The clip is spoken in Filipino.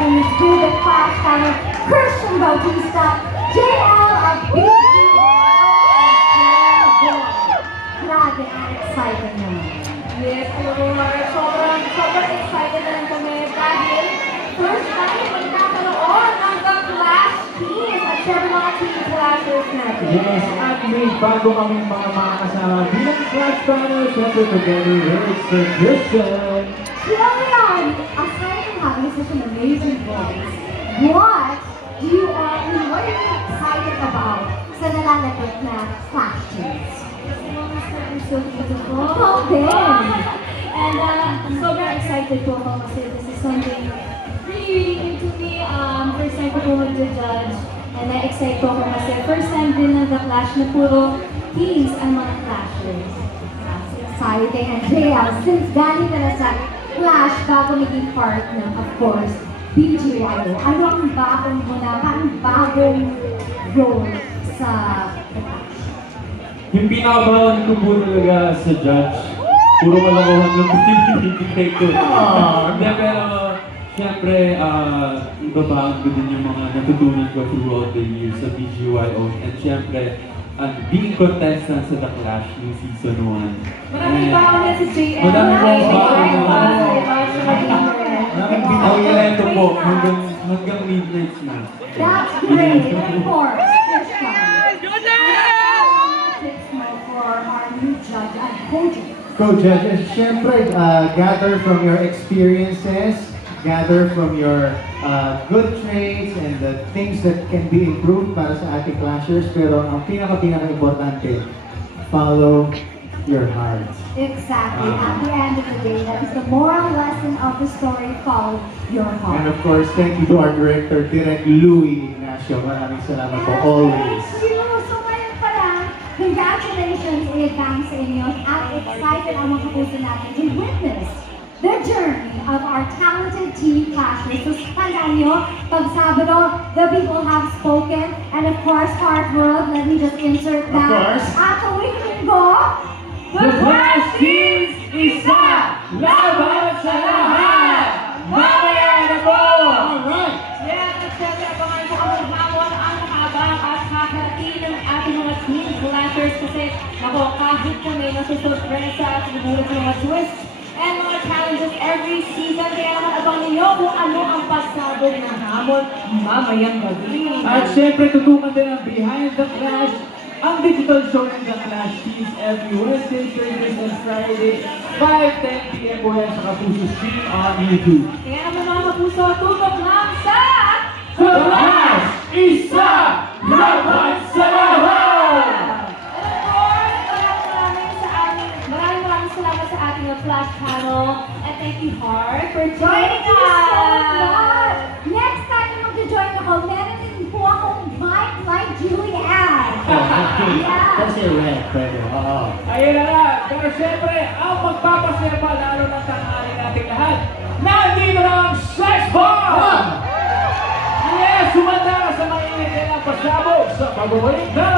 please do the Clash Banner, Christian Bautista, JL at BG. Grabe, ang excited naman. Yes, sobrang excited na lang kami dahil first time magkakaroon ng The Clash Teams at syempre mga team clashers natin. Yes, at may bago kaming mga kasama bilang Clash Banner, syempre together with Sir Christian. Leon, aside from having such an amazing voice, what are you excited about sa nalalapit na Clash Teams? It's so beautiful. Oh, Ben! And sobrang excited po ako kasi this is something really new to me. First time ko po mag-judge. And na-excite po ako kasi first time din na The Clash na puro teams ang mga clashers. Exciting. And JL, since galing ka na sa Clash bago maging part ng, of course, BGYO, ano ang bagong mo na, ang bagong role sa Clash? Yung pinakabawan ko po talaga sa judge, puro kalokohan yung pinibigay ko. Hindi, pero syempre, ibabahan ko din yung mga natutunan ko throughout the years sa BGYO. And syempre, being contestant sa The Clash yung season 1. Maraming baon na si JL. Maraming baon na. Maraming Ang po, hanggang midnight na. That's great. And of course, Christian. Tips mo for our new judge and coaching. Co-judges, syempre, gather from your experiences, gather from your good traits and the things that can be improved para sa ating clashers. Pero ang pinaka-importante, follow your heart. Exactly. At the end of the day, that is the moral lesson of the story. Follow your And heart. of course, thank you to our director, Direk Louie Ignacio. Maraming salamat po always. Thank you. So ngayon pa lang, congratulations in advance sa inyo. At excited ang mga kapuso natin to witness the journey of our talented team clashers. So tandaan nyo, pag Sabado, the people have spoken. And of course, Heart World, let me just insert that. Of course. At tuwing linggo, The Clash Teams, isa! Laban sa lahat! Mamaya na po! Alright! Yes, at syempre, abangan ko ang hamon ang habang at hahati ng ating mga team clashers kasi ako, kahit kami nasusurpresa at nagulat ng mga twists and mga challenges every season, kaya naman abangan ninyo kung ano ang pasabog ng hamon mamayang gabi. At syempre, tutukan din ang Behind the Clash, ang digital show ng The Clash Teams every Wednesday, Thursdays, and Friday, 5:10 p.m. po yan sa Kapuso Stream on YouTube. Kaya naman mga kapuso, tutok lang sa The Clash, isa! Laban sa lahat! And of course, maraming salamat sa ating Flash panel. And thank you, Heart, for joining thank you so us. much! Next time na mag-join ako, meron din po akong mic like Julianne. Yeah. Kasi red, pwede. Oo. Ayun na nga, pero syempre, ang magpapasaya pa lalo ng tanghali nating lahat, nandito na ang Sex Bomb! Yes, sumanda ka sa mainit na pasabog sa paborito!